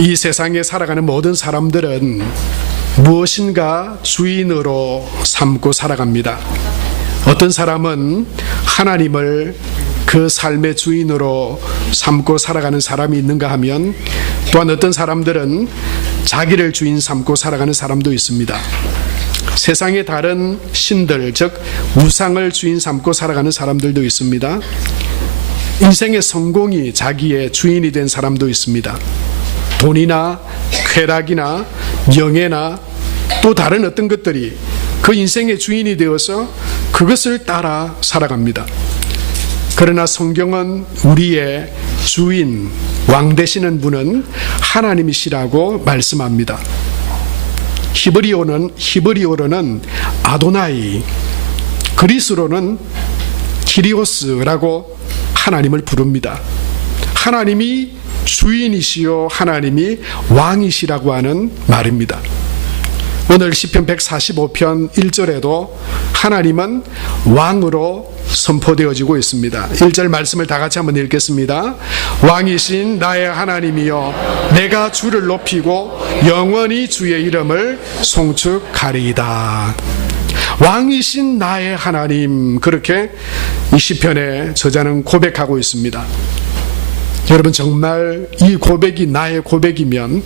이 세상에 살아가는 모든 사람들은 무엇인가 주인으로 삼고 살아갑니다. 어떤 사람은 하나님을 그 삶의 주인으로 삼고 살아가는 사람이 있는가 하면, 또한 어떤 사람들은 자기를 주인 삼고 살아가는 사람도 있습니다. 세상의 다른 신들, 즉 우상을 주인 삼고 살아가는 사람들도 있습니다. 인생의 성공이 자기의 주인이 된 사람도 있습니다. 돈이나 쾌락이나 명예나 또 다른 어떤 것들이 그 인생의 주인이 되어서 그것을 따라 살아갑니다. 그러나 성경은 우리의 주인, 왕 되시는 분은 하나님이시라고 말씀합니다. 히브리어로는 아도나이, 그리스로는 키리오스라고 하나님을 부릅니다. 하나님이 주인이시요 하나님이 왕이시라고 하는 말입니다. 오늘 시편 145편 1절에도 하나님은 왕으로 선포되어지고 있습니다. 1절 말씀을 다 같이 한번 읽겠습니다. 왕이신 나의 하나님이여, 내가 주를 높이고 영원히 주의 이름을 송축하리이다. 왕이신 나의 하나님, 그렇게 이 시편의 저자는 고백하고 있습니다. 여러분, 정말 이 고백이 나의 고백이면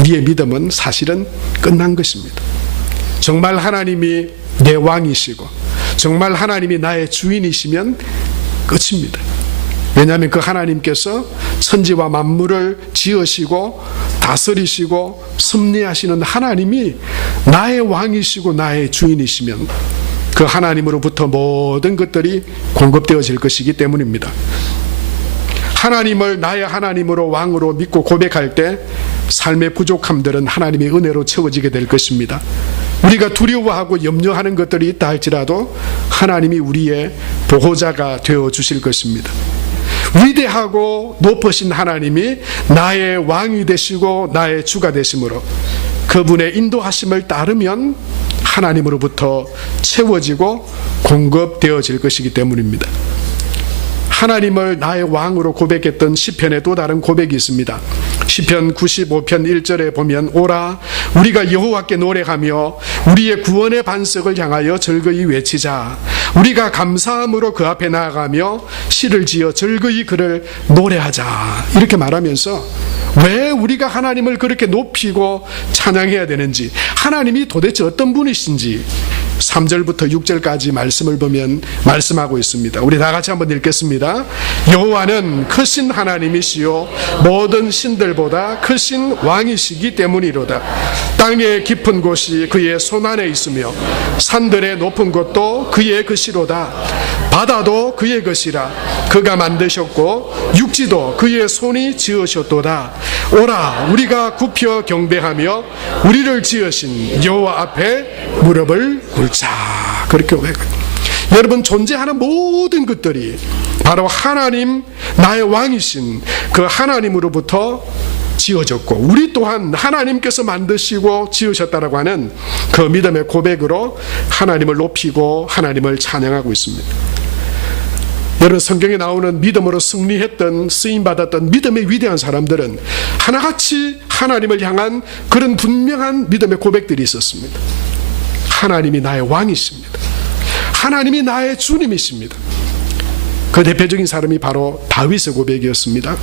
우리의 믿음은 사실은 끝난 것입니다. 정말 하나님이 내 왕이시고 정말 하나님이 나의 주인이시면 끝입니다. 왜냐하면 그 하나님께서 천지와 만물을 지으시고 다스리시고 섭리하시는 하나님이 나의 왕이시고 나의 주인이시면 그 하나님으로부터 모든 것들이 공급되어질 것이기 때문입니다. 하나님을 나의 하나님으로 왕으로 믿고 고백할 때 삶의 부족함들은 하나님의 은혜로 채워지게 될 것입니다. 우리가 두려워하고 염려하는 것들이 있다 할지라도 하나님이 우리의 보호자가 되어 주실 것입니다. 위대하고 높으신 하나님이 나의 왕이 되시고 나의 주가 되심으로 그분의 인도하심을 따르면 하나님으로부터 채워지고 공급되어질 것이기 때문입니다. 하나님을 나의 왕으로 고백했던 시편의 또 다른 고백이 있습니다. 시편 95편 1절에 보면, 오라 우리가 여호와께 노래하며 우리의 구원의 반석을 향하여 즐거이 외치자. 우리가 감사함으로 그 앞에 나아가며 시를 지어 즐거이 그를 노래하자. 이렇게 말하면서 왜 우리가 하나님을 그렇게 높이고 찬양해야 되는지, 하나님이 도대체 어떤 분이신지 3절부터 6절까지 말씀을 보면 말씀하고 있습니다. 우리 다 같이 한번 읽겠습니다. 여호와는 크신 하나님이시요 모든 신들보다 크신 왕이시기 때문이로다. 땅의 깊은 곳이 그의 손안에 있으며 산들의 높은 곳도 그의 것이로다. 바다도 그의 것이라. 그가 만드셨고 육지도 그의 손이 지으셨도다. 오라 우리가 굽혀 경배하며 우리를 지으신 여호와 앞에 무릎을 꿇자. 그렇게 고백해요. 여러분, 존재하는 모든 것들이 바로 하나님, 나의 왕이신 그 하나님으로부터 지어졌고 우리 또한 하나님께서 만드시고 지으셨다라고 하는 그 믿음의 고백으로 하나님을 높이고 하나님을 찬양하고 있습니다. 여러분, 성경에 나오는 믿음으로 승리했던, 쓰임받았던 믿음의 위대한 사람들은 하나같이 하나님을 향한 그런 분명한 믿음의 고백들이 있었습니다. 하나님이 나의 왕이십니다. 하나님이 나의 주님이십니다. 그 대표적인 사람이 바로 다윗의 고백이었습니다.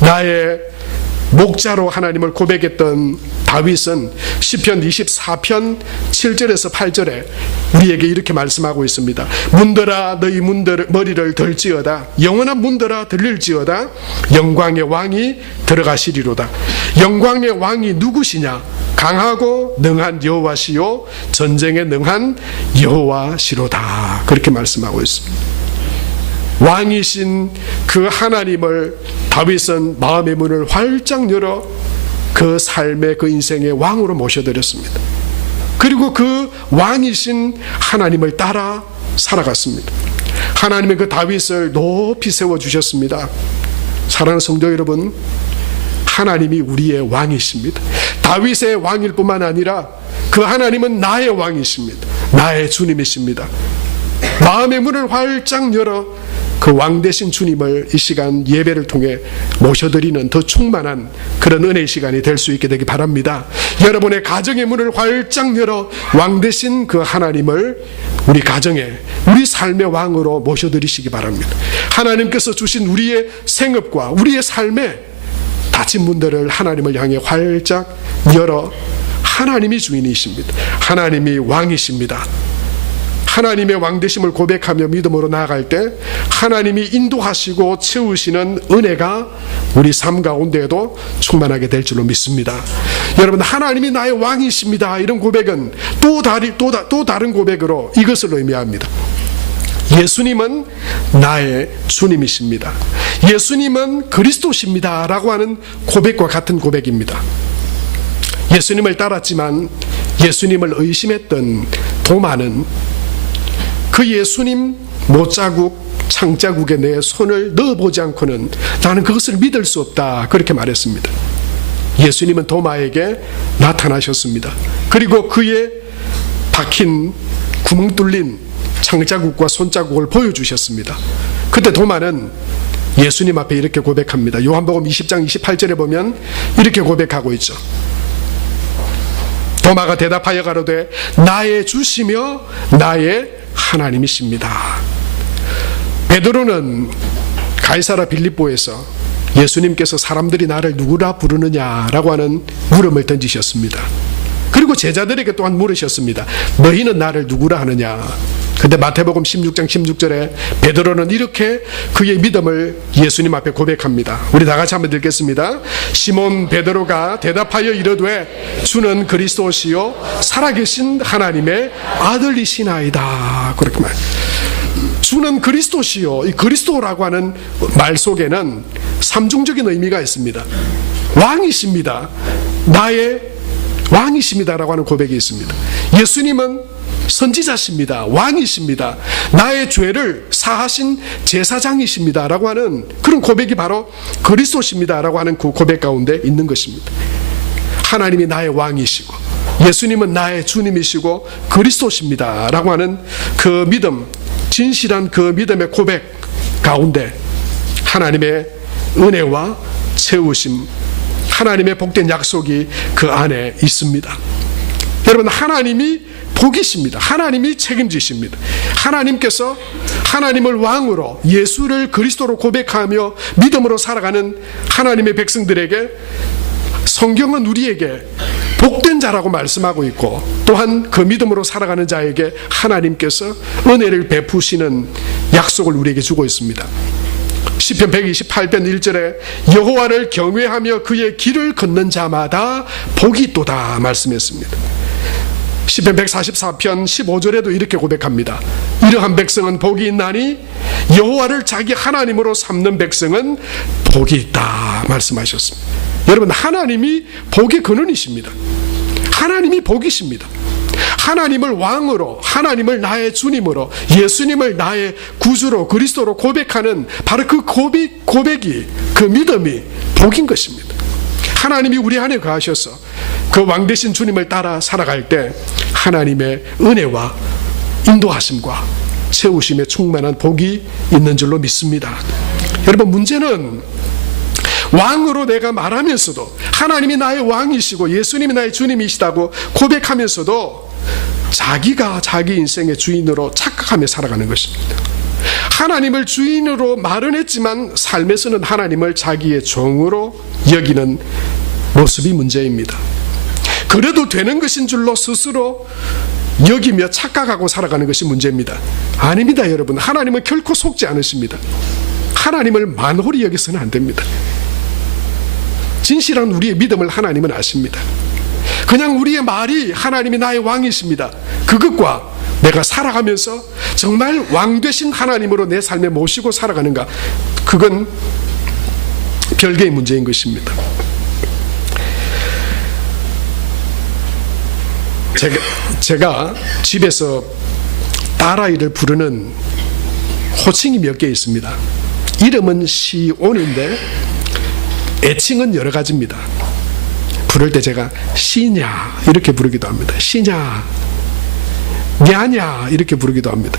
나의 목자로 하나님을 고백했던 다윗은 시편 24편 7절에서 8절에 우리에게 이렇게 말씀하고 있습니다. 문들아 너희 머리를 들지어다. 영원한 문들아 들릴지어다. 영광의 왕이 들어가시리로다. 영광의 왕이 누구시냐? 강하고 능한 여호와시요 전쟁에 능한 여호와시로다. 그렇게 말씀하고 있습니다. 왕이신 그 하나님을 다윗은 마음의 문을 활짝 열어 그 삶의 그 인생의 왕으로 모셔드렸습니다. 그리고 그 왕이신 하나님을 따라 살아갔습니다. 하나님의 그 다윗을 높이 세워주셨습니다. 사랑하는 성도 여러분, 하나님이 우리의 왕이십니다. 다윗의 왕일 뿐만 아니라 그 하나님은 나의 왕이십니다. 나의 주님이십니다. 마음의 문을 활짝 열어 그 왕 되신 주님을 이 시간 예배를 통해 모셔드리는 더 충만한 그런 은혜의 시간이 될 수 있게 되기 바랍니다. 여러분의 가정의 문을 활짝 열어 왕 되신 그 하나님을 우리 가정에, 우리 삶의 왕으로 모셔드리시기 바랍니다. 하나님께서 주신 우리의 생업과 우리의 삶에 닫힌 문들을 하나님을 향해 활짝 열어 하나님이 주인이십니다. 하나님이 왕이십니다. 하나님의 왕되심을 고백하며 믿음으로 나아갈 때 하나님이 인도하시고 채우시는 은혜가 우리 삶 가운데에도 충만하게 될 줄로 믿습니다. 여러분, 하나님이 나의 왕이십니다, 이런 고백은 또 다른 고백으로 이것을 의미합니다. 예수님은 나의 주님이십니다. 예수님은 그리스도십니다 라고 하는 고백과 같은 고백입니다. 예수님을 따랐지만 예수님을 의심했던 도마는 그 예수님 못자국, 창자국에 내 손을 넣어보지 않고는 나는 그것을 믿을 수 없다, 그렇게 말했습니다. 예수님은 도마에게 나타나셨습니다. 그리고 그의 박힌 구멍 뚫린 창자국과 손자국을 보여주셨습니다. 그때 도마는 예수님 앞에 이렇게 고백합니다. 요한복음 20장 28절에 보면 이렇게 고백하고 있죠. 도마가 대답하여 가로되 나의 주시며 나의 하나님이십니다. 베드로는 가이사라 빌립보에서 예수님께서 사람들이 나를 누구라 부르느냐라고 하는 물음을 던지셨습니다. 그리고 제자들에게 또한 물으셨습니다. 너희는 나를 누구라 하느냐? 근데 마태복음 16장 16절에 베드로는 이렇게 그의 믿음을 예수님 앞에 고백합니다. 우리 다 같이 한번 읽겠습니다. 시몬 베드로가 대답하여 이르되 주는 그리스도시요 살아계신 하나님의 아들이시나이다, 그렇게 말. 주는 그리스도시요, 이 그리스도라고 하는 말 속에는 삼중적인 의미가 있습니다. 왕이십니다, 나의 왕이십니다라고 하는 고백이 있습니다. 예수님은 선지자십니다, 왕이십니다, 나의 죄를 사하신 제사장이십니다 라고 하는 그런 고백이 바로 그리스도십니다 라고 하는 그 고백 가운데 있는 것입니다. 하나님이 나의 왕이시고 예수님은 나의 주님이시고 그리스도십니다 라고 하는 그 믿음, 진실한 그 믿음의 고백 가운데 하나님의 은혜와 채우심, 하나님의 복된 약속이 그 안에 있습니다. 여러분, 하나님이 복이십니다. 하나님이 책임지십니다. 하나님께서 하나님을 왕으로, 예수를 그리스도로 고백하며 믿음으로 살아가는 하나님의 백성들에게 성경은 우리에게 복된 자라고 말씀하고 있고, 또한 그 믿음으로 살아가는 자에게 하나님께서 은혜를 베푸시는 약속을 우리에게 주고 있습니다. 시편 128편 1절에 여호와를 경외하며 그의 길을 걷는 자마다 복이 있도다 말씀했습니다. 시편 144편 15절에도 이렇게 고백합니다. 이러한 백성은 복이 있나니 여호와를 자기 하나님으로 삼는 백성은 복이 있다 말씀하셨습니다. 여러분, 하나님이 복의 근원이십니다. 하나님이 복이십니다. 하나님을 왕으로, 하나님을 나의 주님으로, 예수님을 나의 구주로, 그리스도로 고백하는 바로 그 고백이, 그 믿음이 복인 것입니다. 하나님이 우리 안에 거하셔서 그 왕되신 주님을 따라 살아갈 때 하나님의 은혜와 인도하심과 채우심에 충만한 복이 있는 줄로 믿습니다. 여러분, 문제는 왕으로 내가 말하면서도 하나님이 나의 왕이시고 예수님이 나의 주님이시다고 고백하면서도 자기가 자기 인생의 주인으로 착각하며 살아가는 것입니다. 하나님을 주인으로 말은 했지만 삶에서는 하나님을 자기의 종으로 여기는 모습이 문제입니다. 그래도 되는 것인 줄로 스스로 여기며 착각하고 살아가는 것이 문제입니다. 아닙니다, 여러분. 하나님은 결코 속지 않으십니다. 하나님을 만홀히 여기서는 안 됩니다. 진실한 우리의 믿음을 하나님은 아십니다. 그냥 우리의 말이 하나님이 나의 왕이십니다, 그것과 내가 살아가면서 정말 왕 되신 하나님으로 내 삶에 모시고 살아가는가, 그건 별개의 문제인 것입니다. 제가 집에서 딸아이를 부르는 호칭이 몇 개 있습니다. 이름은 시온인데 애칭은 여러 가지입니다. 부를 때 제가 시냐 이렇게 부르기도 합니다. 시냐, 냐냐 이렇게 부르기도 합니다.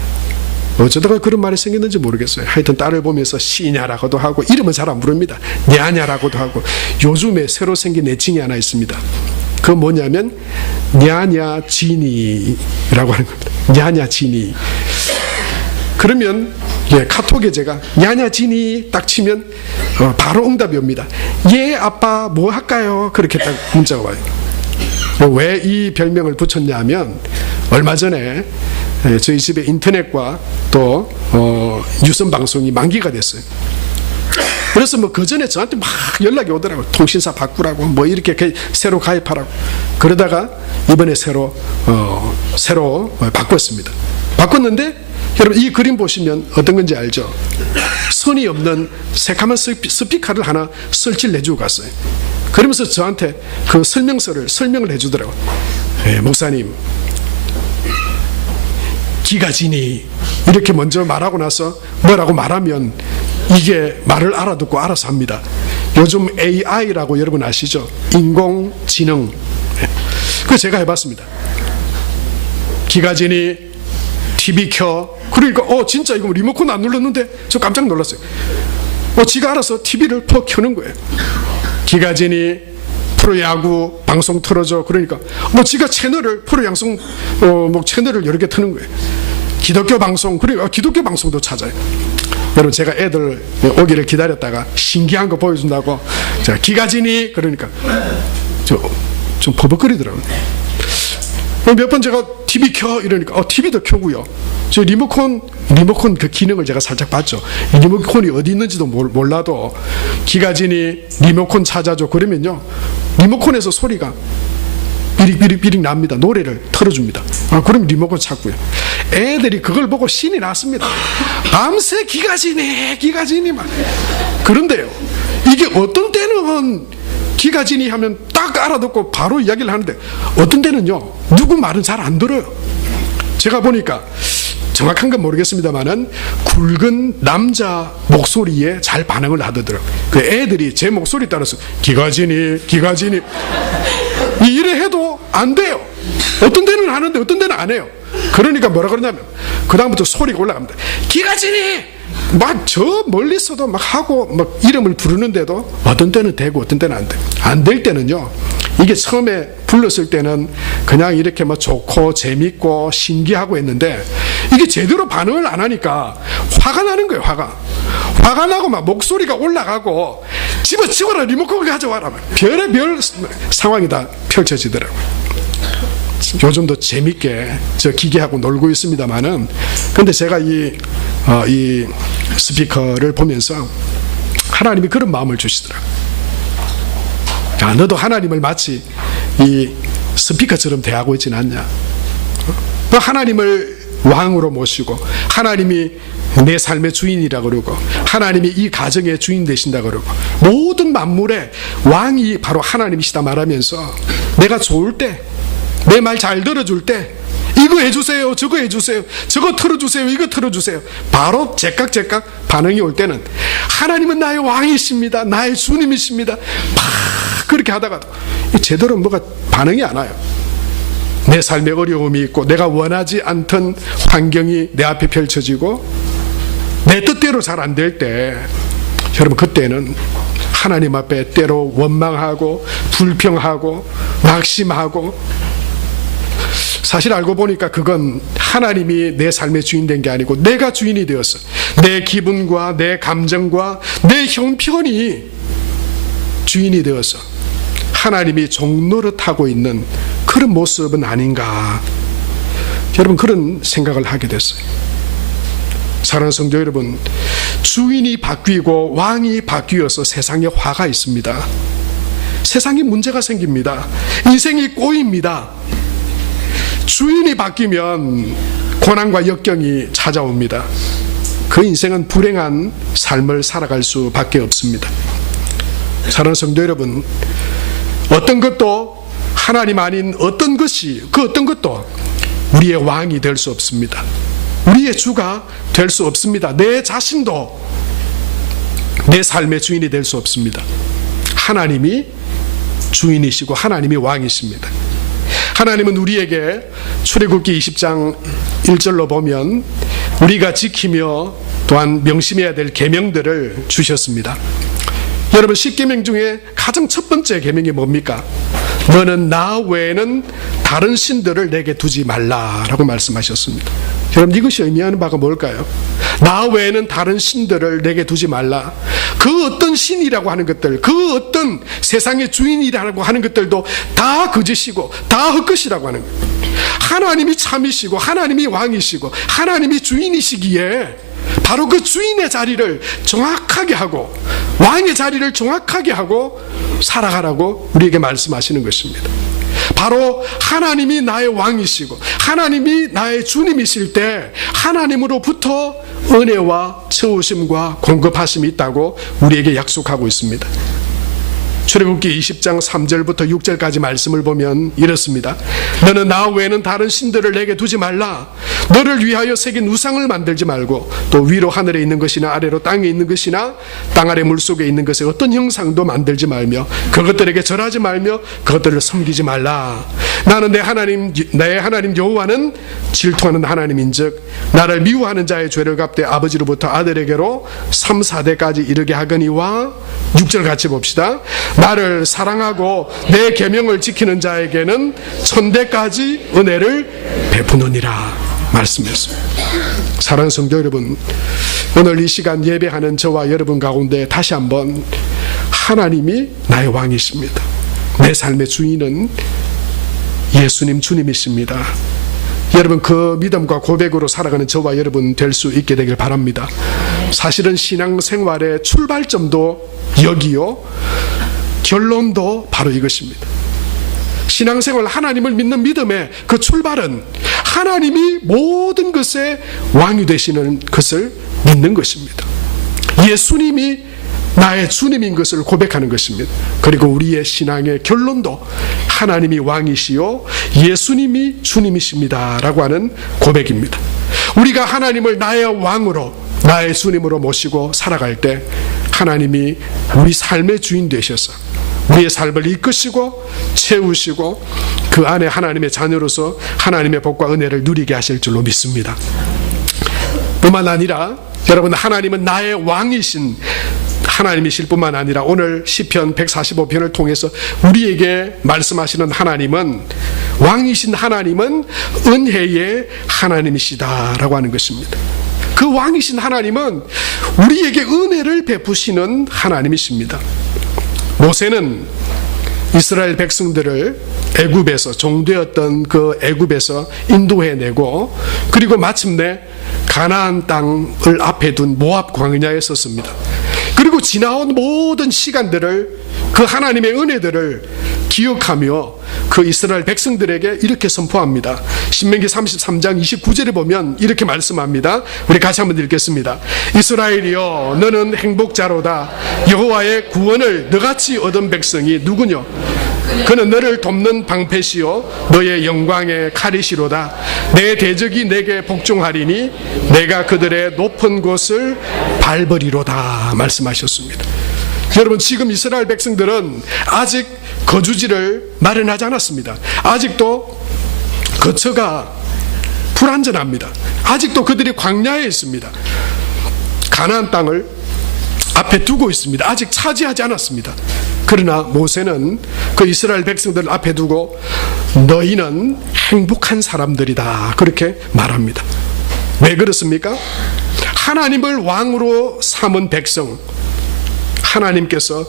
어쩌다가 그런 말이 생겼는지 모르겠어요. 하여튼 딸을 보면서 시냐라고도 하고 이름은 잘 안 부릅니다. 냐냐라고도 하고 요즘에 새로 생긴 애칭이 하나 있습니다. 그건 뭐냐면 냐냐 지니라고 하는 겁니다. 냐냐 지니. 그러면 카톡에 제가 냐냐 지니 딱 치면 바로 응답이 옵니다. 예 아빠 뭐 할까요? 그렇게 딱 문자가 와요. 왜 이 별명을 붙였냐면 얼마 전에 저희 집에 인터넷과 또 유선 방송이 만기가 됐어요. 그래서 뭐 그 전에 저한테 막 연락이 오더라고요. 통신사 바꾸라고 뭐 이렇게 새로 가입하라고. 그러다가 이번에 새로 바꿨습니다. 바꿨는데 여러분 이 그림 보시면 어떤 건지 알죠? 선이 없는 새카만 스피커를 하나 설치를 해주고 갔어요. 그러면서 저한테 그 설명을 해주더라고요. 목사님 기가지니 이렇게 먼저 말하고 나서 뭐라고 말하면 이게 말을 알아듣고 알아서 합니다. 요즘 AI라고 여러분 아시죠? 인공지능. 그래서 제가 해봤습니다. 기가지니 TV 켜. 그러니까 진짜 이거 리모컨 안 눌렀는데 저 깜짝 놀랐어요. 지가 알아서 TV를 퍽 켜는 거예요. 기가지니 프로야구 방송 틀어줘. 그러니까 지가 채널을 프로야구 채널을 여러 개 트는 거예요. 기독교 방송 그러니까 기독교 방송도 찾아요. 여러분 제가 애들 오기를 기다렸다가 신기한 거 보여준다고 제가 기가지니 그러니까 좀 버벅거리더라고요. 몇 번 제가 TV 켜 이러니까 TV도 켜고요. 저 리모컨 그 기능을 제가 살짝 봤죠. 리모컨이 어디 있는지도 몰라도 기가지니 리모컨 찾아줘 그러면요 리모컨에서 소리가 비릭비릭비릭 납니다. 노래를 틀어줍니다. 그럼 리모컨 찾고요. 애들이 그걸 보고 신이 났습니다. 밤새 기가지니 막. 그런데요 이게 어떤 때는 기가지니 하면 딱 알아듣고 바로 이야기를 하는데 어떤 때는요 누구 말은 잘 안 들어요. 제가 보니까 정확한 건 모르겠습니다만은 굵은 남자 목소리에 잘 반응을 하더라고요. 그 애들이 제 목소리 따라서 기가지니 이래 해도 안 돼요. 어떤 데는 하는데 어떤 데는 안 해요. 그러니까 뭐라 그러냐면 그 다음부터 소리가 올라갑니다. 기가지니 막 저 멀리서도 막 하고 막 이름을 부르는데도 어떤 때는 되고 어떤 때는 안 돼요. 안 될 때는요 이게 처음에 불렀을 때는 그냥 이렇게 뭐 좋고 재밌고 신기하고 했는데 이게 제대로 반응을 안 하니까 화가 나는 거예요. 화가 나고 막 목소리가 올라가고 집어치워라 리모컨을 가져와라 별의별 상황이 다 펼쳐지더라고요. 요즘도 재밌게 저 기계하고 놀고 있습니다만은 근데 제가 이 스피커를 보면서 하나님이 그런 마음을 주시더라고요. 야, 너도 하나님을 마치 이 스피커처럼 대하고 있지는 않냐. 하나님을 왕으로 모시고 하나님이 내 삶의 주인이라 그러고 하나님이 이 가정의 주인 되신다 그러고 모든 만물의 왕이 바로 하나님이시다 말하면서 내가 좋을 때 내 말 잘 들어줄 때 이거 해주세요 저거 해주세요 저거 틀어주세요 이거 틀어주세요 바로 제깍 반응이 올 때는 하나님은 나의 왕이십니다 나의 주님이십니다 막 그렇게 하다가도 제대로 뭐가 반응이 안 와요. 내 삶에 어려움이 있고 내가 원하지 않던 환경이 내 앞에 펼쳐지고 내 뜻대로 잘 안 될 때 여러분 그때는 하나님 앞에 때로 원망하고 불평하고 낙심하고 사실 알고 보니까 그건 하나님이 내 삶의 주인 된 게 아니고 내가 주인이 되었어. 내 기분과 내 감정과 내 형편이 주인이 되어서 하나님이 종노릇하고 있는 그런 모습은 아닌가. 여러분 그런 생각을 하게 됐어요. 사랑하는 성도 여러분, 주인이 바뀌고 왕이 바뀌어서 세상에 화가 있습니다. 세상에 문제가 생깁니다. 인생이 꼬입니다. 주인이 바뀌면 고난과 역경이 찾아옵니다. 그 인생은 불행한 삶을 살아갈 수밖에 없습니다. 사랑하는 성도 여러분, 어떤 것도 하나님 아닌 어떤 것이 그 어떤 것도 우리의 왕이 될 수 없습니다. 우리의 주가 될 수 없습니다. 내 자신도 내 삶의 주인이 될 수 없습니다. 하나님이 주인이시고 하나님이 왕이십니다. 하나님은 우리에게 출애굽기 20장 1절로 보면 우리가 지키며 또한 명심해야 될 계명들을 주셨습니다. 여러분, 10계명 중에 가장 첫 번째 계명이 뭡니까? 너는 나 외에는 다른 신들을 내게 두지 말라라고 말씀하셨습니다. 여러분, 이것이 의미하는 바가 뭘까요? 나 외에는 다른 신들을 내게 두지 말라. 그 어떤 신이라고 하는 것들, 그 어떤 세상의 주인이라고 하는 것들도 다 거짓이고 다 헛것이라고 하는 거예요. 하나님이 참이시고 하나님이 왕이시고 하나님이 주인이시기에 바로 그 주인의 자리를 정확하게 하고 왕의 자리를 정확하게 하고 살아가라고 우리에게 말씀하시는 것입니다. 바로 하나님이 나의 왕이시고 하나님이 나의 주님이실 때 하나님으로부터 은혜와 채우심과 공급하심이 있다고 우리에게 약속하고 있습니다. 출애굽기 20장 3절부터 6절까지 말씀을 보면 이렇습니다. 너는 나 외에는 다른 신들을 내게 두지 말라. 너를 위하여 새긴 우상을 만들지 말고 또 위로 하늘에 있는 것이나 아래로 땅에 있는 것이나 땅 아래 물속에 있는 것의 어떤 형상도 만들지 말며 그것들에게 절하지 말며 그것들을 섬기지 말라. 나는 내 하나님 여호와는 질투하는 하나님인즉 나를 미워하는 자의 죄를 갚되 아버지로부터 아들에게로 3, 4대까지 이르게 하거니와 6절 같이 봅시다. 나를 사랑하고 내 계명을 지키는 자에게는 1000대까지 은혜를 베푸느니라 말씀했습니다. 사랑하는 성도 여러분, 오늘 이 시간 예배하는 저와 여러분 가운데 다시 한번 하나님이 나의 왕이십니다. 내 삶의 주인은 예수님 주님이십니다. 여러분, 그 믿음과 고백으로 살아가는 저와 여러분 될 수 있게 되길 바랍니다. 사실은 신앙생활의 출발점도 여기요, 결론도 바로 이것입니다. 신앙생활, 하나님을 믿는 믿음의 그 출발은 하나님이 모든 것의 왕이 되시는 것을 믿는 것입니다. 예수님이 나의 주님인 것을 고백하는 것입니다. 그리고 우리의 신앙의 결론도 하나님이 왕이시요 예수님이 주님이십니다 라고 하는 고백입니다. 우리가 하나님을 나의 왕으로 나의 주님으로 모시고 살아갈 때 하나님이 우리 삶의 주인 되셔서 우리의 삶을 이끄시고 채우시고 그 안에 하나님의 자녀로서 하나님의 복과 은혜를 누리게 하실 줄로 믿습니다. 뿐만 아니라 여러분, 하나님은 나의 왕이신 하나님이실 뿐만 아니라 오늘 시편 145편을 통해서 우리에게 말씀하시는 하나님은, 왕이신 하나님은 은혜의 하나님이시다라고 하는 것입니다. 그 왕이신 하나님은 우리에게 은혜를 베푸시는 하나님이십니다. 모세는 이스라엘 백성들을 애굽에서, 종되었던 그 애굽에서 인도해내고 그리고 마침내 가나안 땅을 앞에 둔 모압 광야에 섰습니다. 그리고 지나온 모든 시간들을, 그 하나님의 은혜들을 기억하며 그 이스라엘 백성들에게 이렇게 선포합니다. 신명기 33장 29절에 보면 이렇게 말씀합니다. 우리 같이 한번 읽겠습니다. 이스라엘이여, 너는 행복자로다. 여호와의 구원을 너같이 얻은 백성이 누구뇨? 그는 너를 돕는 방패시요 너의 영광의 칼이시로다. 내 대적이 내게 복종하리니 내가 그들의 높은 곳을 밟으리로다 말씀하셨습니다. 여러분, 지금 이스라엘 백성들은 아직 거주지를 마련하지 않았습니다. 아직도 거처가 불안전합니다. 아직도 그들이 광야에 있습니다. 가나안 땅을 앞에 두고 있습니다. 아직 차지하지 않았습니다. 그러나 모세는 그 이스라엘 백성들을 앞에 두고 너희는 행복한 사람들이다 그렇게 말합니다. 왜 그렇습니까? 하나님을 왕으로 삼은 백성, 하나님께서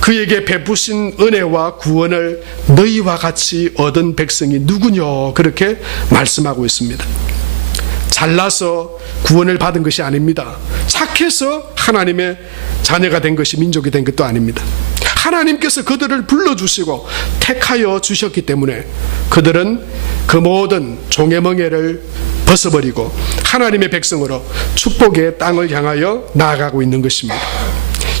그에게 베푸신 은혜와 구원을 너희와 같이 얻은 백성이 누구냐 그렇게 말씀하고 있습니다. 잘나서 구원을 받은 것이 아닙니다. 착해서 하나님의 자녀가 된 것이, 민족이 된 것도 아닙니다. 하나님께서 그들을 불러주시고 택하여 주셨기 때문에 그들은 그 모든 종의 멍에를 벗어버리고 하나님의 백성으로 축복의 땅을 향하여 나아가고 있는 것입니다.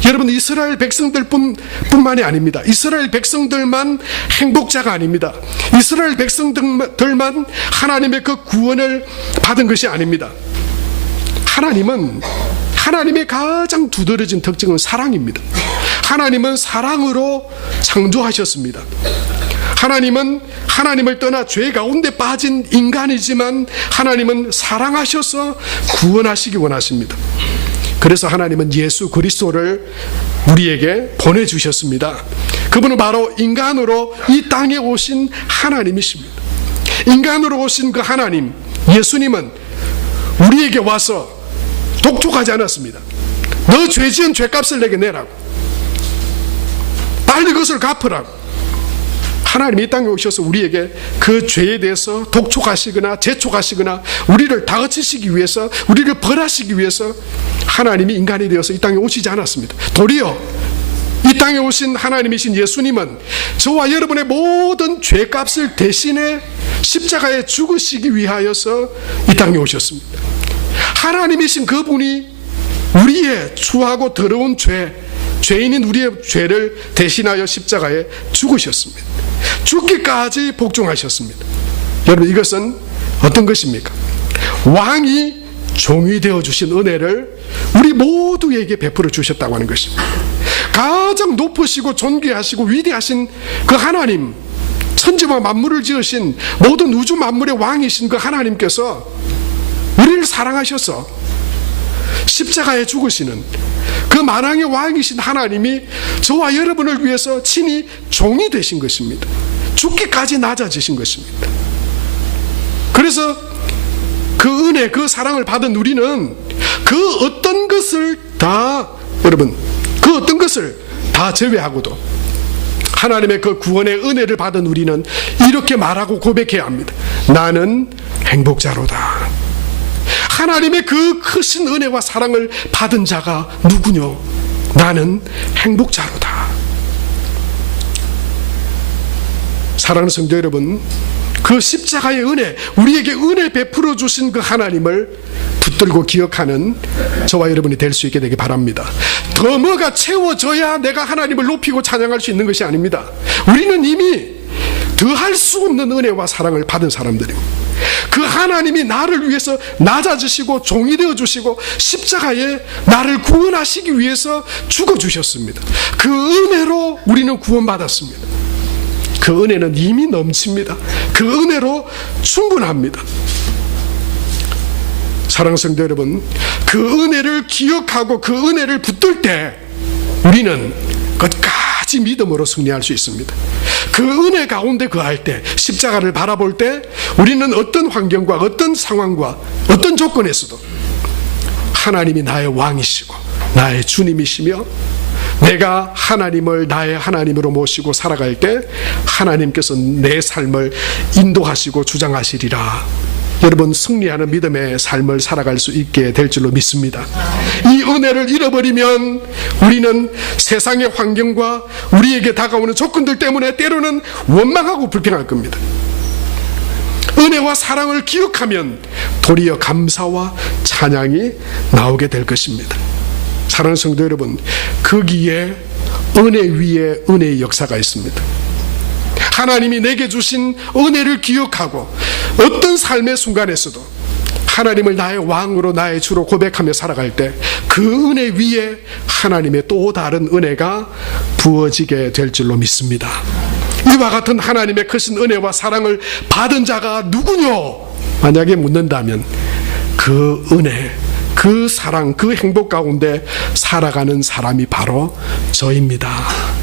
여러분, 이스라엘 백성들뿐만이 아닙니다. 이스라엘 백성들만 행복자가 아닙니다. 이스라엘 백성들만 하나님의 그 구원을 받은 것이 아닙니다. 하나님의 가장 두드러진 특징은 사랑입니다. 하나님은 사랑으로 창조하셨습니다. 하나님은 하나님을 떠나 죄 가운데 빠진 인간이지만 하나님은 사랑하셔서 구원하시기 원하십니다. 그래서 하나님은 예수 그리스도를 우리에게 보내주셨습니다. 그분은 바로 인간으로 이 땅에 오신 하나님이십니다. 인간으로 오신 그 하나님 예수님은 우리에게 와서 독촉하지 않았습니다. 너 죄 지은 죄값을 내게 내라고, 빨리 그것을 갚으라고. 하나님이 이 땅에 오셔서 우리에게 그 죄에 대해서 독촉하시거나 재촉하시거나 우리를 다그치시기 위해서, 우리를 벌하시기 위해서 하나님이 인간이 되어서 이 땅에 오시지 않았습니다. 도리어 이 땅에 오신 하나님이신 예수님은 저와 여러분의 모든 죄값을 대신해 십자가에 죽으시기 위하여서 이 땅에 오셨습니다. 하나님이신 그분이 우리의 추하고 더러운 죄인인 우리의 죄를 대신하여 십자가에 죽으셨습니다. 죽기까지 복종하셨습니다. 여러분, 이것은 어떤 것입니까? 왕이 종이 되어주신 은혜를 우리 모두에게 베풀어 주셨다고 하는 것입니다. 가장 높으시고 존귀하시고 위대하신 그 하나님, 천지와 만물을 지으신 모든 우주 만물의 왕이신 그 하나님께서 우리를 사랑하셔서 십자가에 죽으시는 그 만왕의 왕이신 하나님이 저와 여러분을 위해서 친히 종이 되신 것입니다. 죽기까지 낮아지신 것입니다. 그래서 그 은혜, 그 사랑을 받은 우리는 그 어떤 것을 다, 여러분, 그 어떤 것을 다 제외하고도 하나님의 그 구원의 은혜를 받은 우리는 이렇게 말하고 고백해야 합니다. 나는 행복자로다. 하나님의 그 크신 은혜와 사랑을 받은 자가 누구뇨? 나는 행복자로다. 사랑하는 성도 여러분, 그 십자가의 은혜, 우리에게 은혜 베풀어 주신 그 하나님을 붙들고 기억하는 저와 여러분이 될 수 있게 되기 바랍니다. 더 뭐가 채워져야 내가 하나님을 높이고 찬양할 수 있는 것이 아닙니다. 우리는 이미 더할 수 없는 은혜와 사랑을 받은 사람들입니다. 그 하나님이 나를 위해서 낮아지시고 종이 되어주시고 십자가에 나를 구원하시기 위해서 죽어주셨습니다. 그 은혜로 우리는 구원받았습니다. 그 은혜는 이미 넘칩니다. 그 은혜로 충분합니다. 사랑하는 성도 여러분, 그 은혜를 기억하고 그 은혜를 붙들 때 우리는 끝까지 믿음으로 승리할 수 있습니다. 그 은혜 가운데 거할 때, 십자가를 바라볼 때 우리는 어떤 환경과 어떤 상황과 어떤 조건에서도 하나님이 나의 왕이시고 나의 주님이시며 내가 하나님을 나의 하나님으로 모시고 살아갈 때 하나님께서 내 삶을 인도하시고 주장하시리라. 여러분, 승리하는 믿음의 삶을 살아갈 수 있게 될 줄로 믿습니다. 이 은혜를 잃어버리면 우리는 세상의 환경과 우리에게 다가오는 조건들 때문에 때로는 원망하고 불평할 겁니다. 은혜와 사랑을 기억하면 도리어 감사와 찬양이 나오게 될 것입니다. 사랑하는 성도 여러분, 거기에 은혜 위에 은혜의 역사가 있습니다. 하나님이 내게 주신 은혜를 기억하고 어떤 삶의 순간에서도 하나님을 나의 왕으로 나의 주로 고백하며 살아갈 때 그 은혜 위에 하나님의 또 다른 은혜가 부어지게 될 줄로 믿습니다. 이와 같은 하나님의 크신 은혜와 사랑을 받은 자가 누구뇨? 만약에 묻는다면 그 은혜, 그 사랑, 그 행복 가운데 살아가는 사람이 바로 저입니다.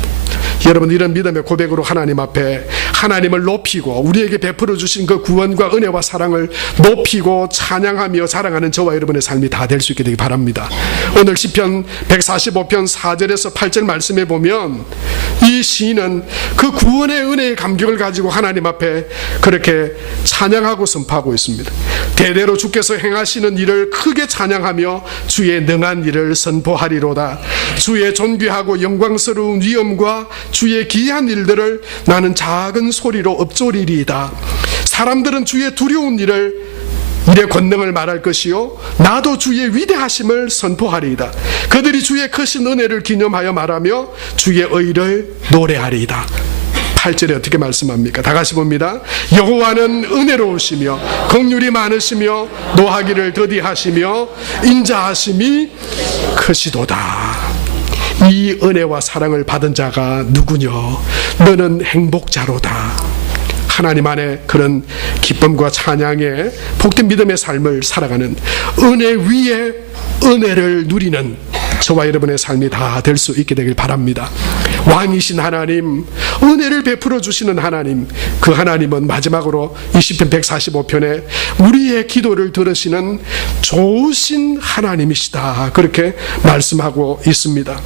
여러분, 이런 믿음의 고백으로 하나님 앞에 하나님을 높이고 우리에게 베풀어 주신 그 구원과 은혜와 사랑을 높이고 찬양하며 자랑하는 저와 여러분의 삶이 다 될 수 있게 되기 바랍니다. 오늘 시편 145편 4절에서 8절 말씀에 보면 이 시인은 그 구원의 은혜의 감격을 가지고 하나님 앞에 그렇게 찬양하고 선포하고 있습니다. 대대로 주께서 행하시는 일을 크게 찬양하며 주의 능한 일을 선포하리로다. 주의 존귀하고 영광스러운 위엄과 주의 기이한 일들을 나는 작은 소리로 읊조리리이다. 사람들은 주의 두려운 일의 권능을 말할 것이요 나도 주의 위대하심을 선포하리이다. 그들이 주의 크신 은혜를 기념하여 말하며 주의 의를 노래하리이다. 8절에 어떻게 말씀합니까? 다 같이 봅니다. 여호와는 은혜로우시며 긍휼이 많으시며 노하기를 더디하시며 인자하심이 크시도다. 이 은혜와 사랑을 받은 자가 누구냐? 너는 행복자로다. 하나님 안에 그런 기쁨과 찬양의 복된 믿음의 삶을 살아가는, 은혜 위에 은혜를 누리는 저와 여러분의 삶이 다 될 수 있게 되길 바랍니다. 왕이신 하나님, 은혜를 베풀어 주시는 하나님, 그 하나님은 마지막으로 20편 145편에 우리의 기도를 들으시는 좋으신 하나님이시다, 그렇게 말씀하고 있습니다.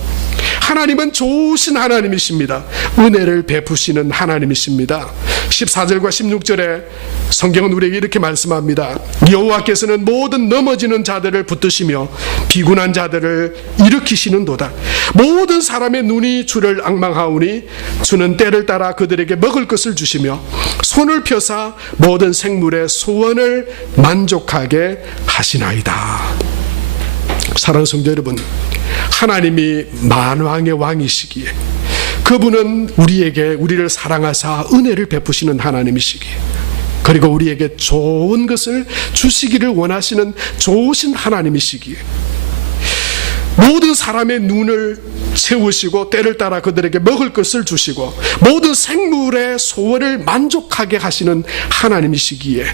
하나님은 좋으신 하나님이십니다. 은혜를 베푸시는 하나님이십니다. 14절과 16절에 성경은 우리에게 이렇게 말씀합니다. 여호와께서는 모든 넘어지는 자들을 붙드시며 비군한 자들을 일으키시는도다. 모든 사람의 눈이 주를 앙망하오니 주는 때를 따라 그들에게 먹을 것을 주시며 손을 펴사 모든 생물의 소원을 만족하게 하시나이다. 사랑하는 성도 여러분, 하나님이 만왕의 왕이시기에, 그분은 우리를 사랑하사 은혜를 베푸시는 하나님이시기에, 그리고 우리에게 좋은 것을 주시기를 원하시는 좋으신 하나님이시기에, 모든 사람의 눈을 채우시고 때를 따라 그들에게 먹을 것을 주시고 모든 생물의 소원을 만족하게 하시는 하나님이시기에,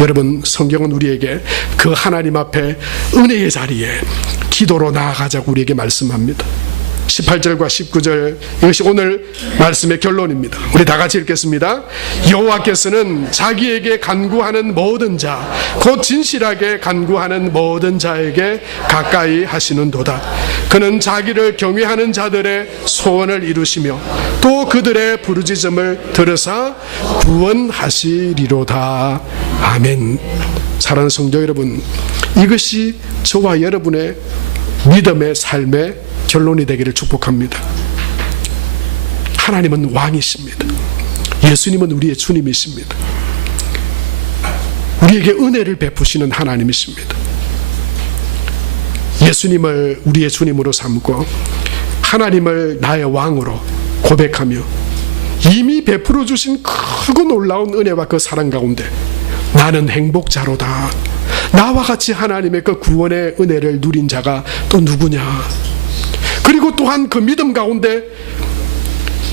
여러분, 성경은 우리에게 그 하나님 앞에 은혜의 자리에 기도로 나아가자고 우리에게 말씀합니다. 18절과 19절, 이것이 오늘 말씀의 결론입니다. 우리 다 같이 읽겠습니다. 여호와께서는 자기에게 간구하는 모든 자, 곧 진실하게 간구하는 모든 자에게 가까이 하시는도다. 그는 자기를 경외하는 자들의 소원을 이루시며 또 그들의 부르짖음을 들으사 구원하시리로다. 아멘. 사랑하는 성도 여러분, 이것이 저와 여러분의 믿음의 삶의 결론이 되기를 축복합니다. 하나님은 왕이십니다. 예수님은 우리의 주님이십니다. 우리에게 은혜를 베푸시는 하나님이십니다. 예수님을 우리의 주님으로 삼고 하나님을 나의 왕으로 고백하며 이미 베풀어 주신 크고 놀라운 은혜와 그 사랑 가운데 나는 행복자로다. 나와 같이 하나님의 그 구원의 은혜를 누린 자가 또 누구냐? 그리고 또한 그 믿음 가운데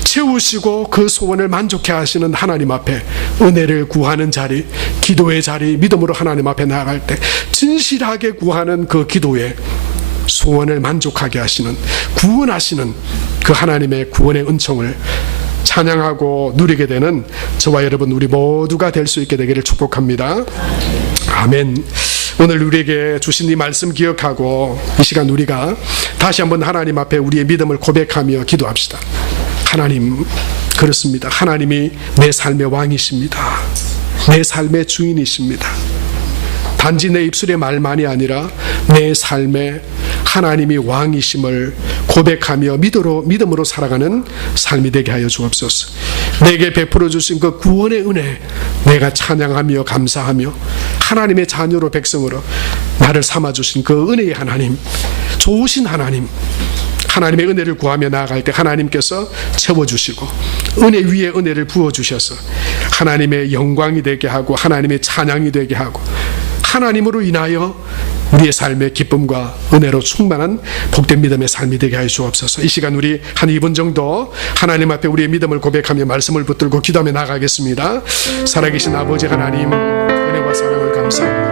채우시고 그 소원을 만족해 하시는 하나님 앞에 은혜를 구하는 자리, 기도의 자리, 믿음으로 하나님 앞에 나아갈 때 진실하게 구하는 그 기도에 소원을 만족하게 하시는, 구원하시는 그 하나님의 구원의 은총을 찬양하고 누리게 되는 저와 여러분 우리 모두가 될 수 있게 되기를 축복합니다. 아멘. 오늘 우리에게 주신 이 말씀 기억하고 이 시간 우리가 다시 한번 하나님 앞에 우리의 믿음을 고백하며 기도합시다. 하나님, 그렇습니다. 하나님이 내 삶의 왕이십니다. 내 삶의 주인이십니다. 단지 내 입술의 말만이 아니라 내 삶에 하나님이 왕이심을 고백하며 믿음으로 살아가는 삶이 되게 하여 주옵소서. 내게 베풀어 주신 그 구원의 은혜 내가 찬양하며 감사하며 하나님의 자녀로 백성으로 나를 삼아주신 그 은혜의 하나님, 좋으신 하나님, 하나님의 은혜를 구하며 나아갈 때 하나님께서 채워주시고 은혜 위에 은혜를 부어주셔서 하나님의 영광이 되게 하고 하나님의 찬양이 되게 하고 하나님으로 인하여 우리의 삶의 기쁨과 은혜로 충만한 복된 믿음의 삶이 되게 하여 주옵소서. 이 시간 우리 한 2분 정도 하나님 앞에 우리의 믿음을 고백하며 말씀을 붙들고 기도하며 나가겠습니다. 살아계신 아버지 하나님, 은혜와 사랑을 감사합니다.